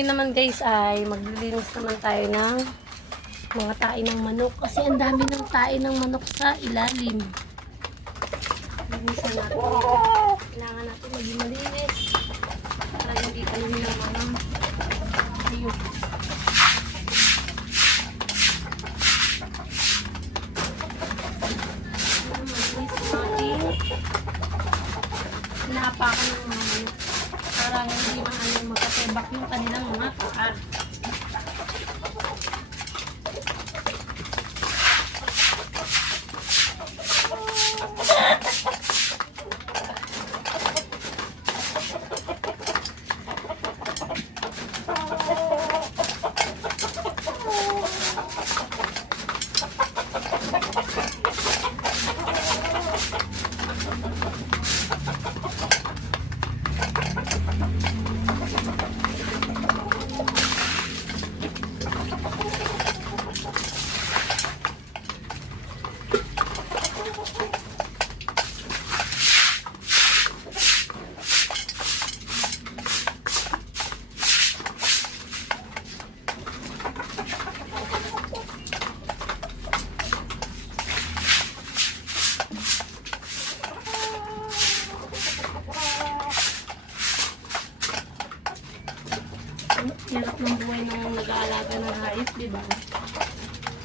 Ngayon naman guys ay maglilinis naman tayo ng mga tae ng manok. Kasi ang dami ng tae ng manok sa ilalim. Linisan natin. Kailangan natin maging malinis. Para hindi kami ng mga ayun. Naapakan ng mga manok para hindi magkatebak yung kanilang mga pakar. Hirap ng buhay ng nag-aalaga ng hayop, di ba?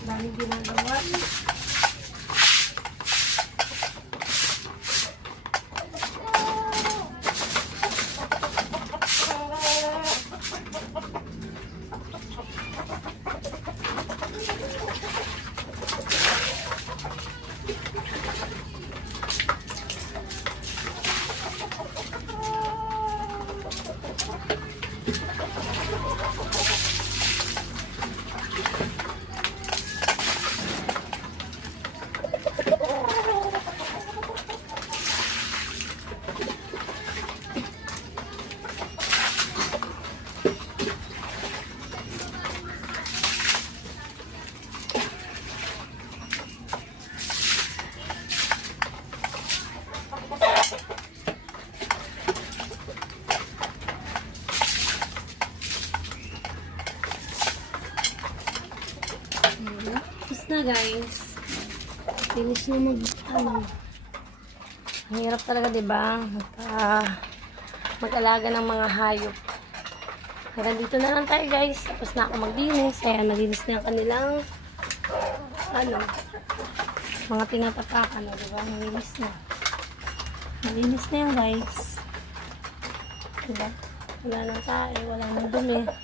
Daming ginagawa. Tapos na guys. Finish na ang hirap talaga, diba? Mag-alaga ng mga hayop. Kaya dito na lang tayo guys. Tapos na ako maglinis. Ayan, malinis na yung kanilang mga tinatapakan, diba? Malinis na. Malinis na yan guys. Diba? Wala nang tae, wala nang dumi.